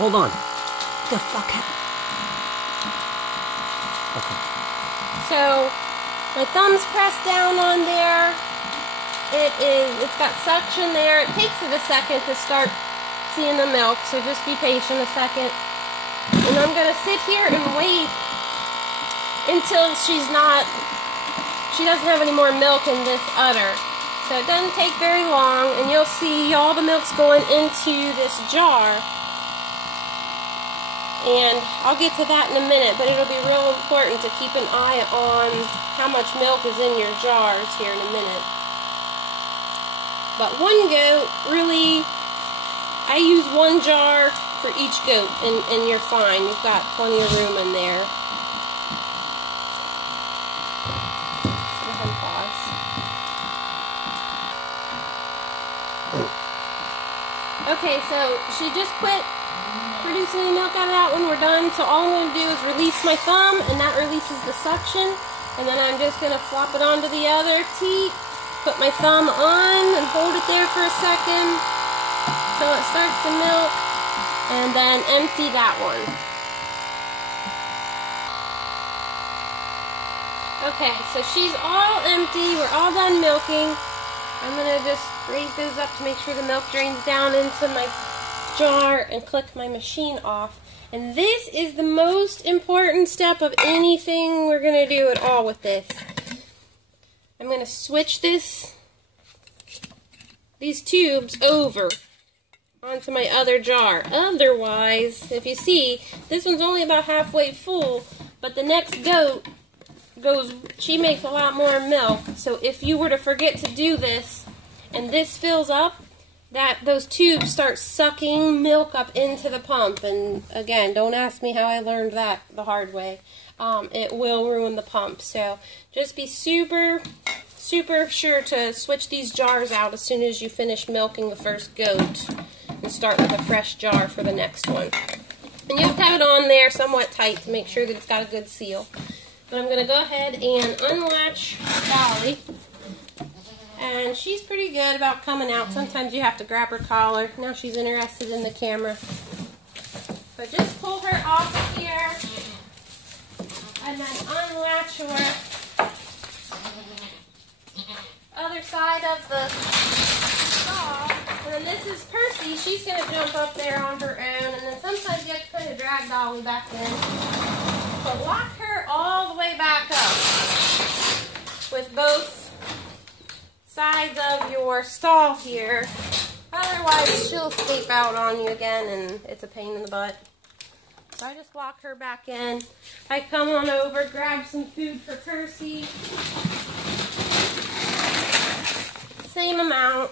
hold on. What the fuck happened? Okay. So, my thumb's pressed down on there. It's got suction there. It takes it a second to start seeing the milk, so just be patient a second. And I'm going to sit here and wait until she doesn't have any more milk in this udder. So it doesn't take very long, and you'll see all the milk's going into this jar. And I'll get to that in a minute, but it'll be real important to keep an eye on how much milk is in your jars here in a minute. But one goat, really, I use one jar for each goat, and you're fine. You've got plenty of room in there. So go ahead and pause. Okay, so she just quit producing any milk out of that when we're done. So all I'm going to do is release my thumb, and that releases the suction. And then I'm just going to flop it onto the other teat, put my thumb on, and hold it there for a second until it starts to milk, and then empty that one. Okay, so she's all empty. We're all done milking. I'm going to just raise those up to make sure the milk drains down into my jar and click my machine off. And this is the most important step of anything we're going to do at all with this. I'm going to switch these tubes over onto my other jar. Otherwise, if you see, this one's only about halfway full, but the next goat she makes a lot more milk. So if you were to forget to do this and this fills up, those tubes start sucking milk up into the pump. And again, don't ask me how I learned that the hard way. It will ruin the pump. So just be super sure to switch these jars out as soon as you finish milking the first goat, and start with a fresh jar for the next one. And you have to have it on there somewhat tight to make sure that it's got a good seal. But I'm going to go ahead and unlatch Dolly. And she's pretty good about coming out. Sometimes you have to grab her collar. Now she's interested in the camera. So just pull her off of here, and then unlatch her. Other side of the stall. And then this is Percy. She's going to jump up there on her own. And then sometimes you have to kind of drag Dolly back in. So lock her all the way back up with both sides of your stall here. Otherwise, she'll escape out on you again, and it's a pain in the butt. So I just lock her back in. I come on over, grab some food for Percy. Same amount.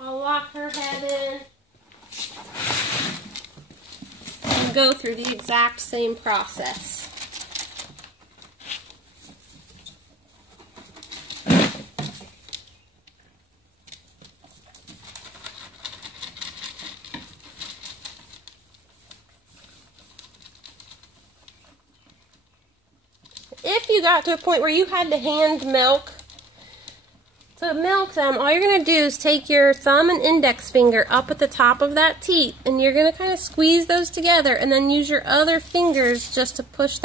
I'll lock her head in and go through the exact same process. If you got to a point where you had to hand milk, to milk them, all you're going to do is take your thumb and index finger up at the top of that teat, and you're going to kind of squeeze those together, and then use your other fingers just to push that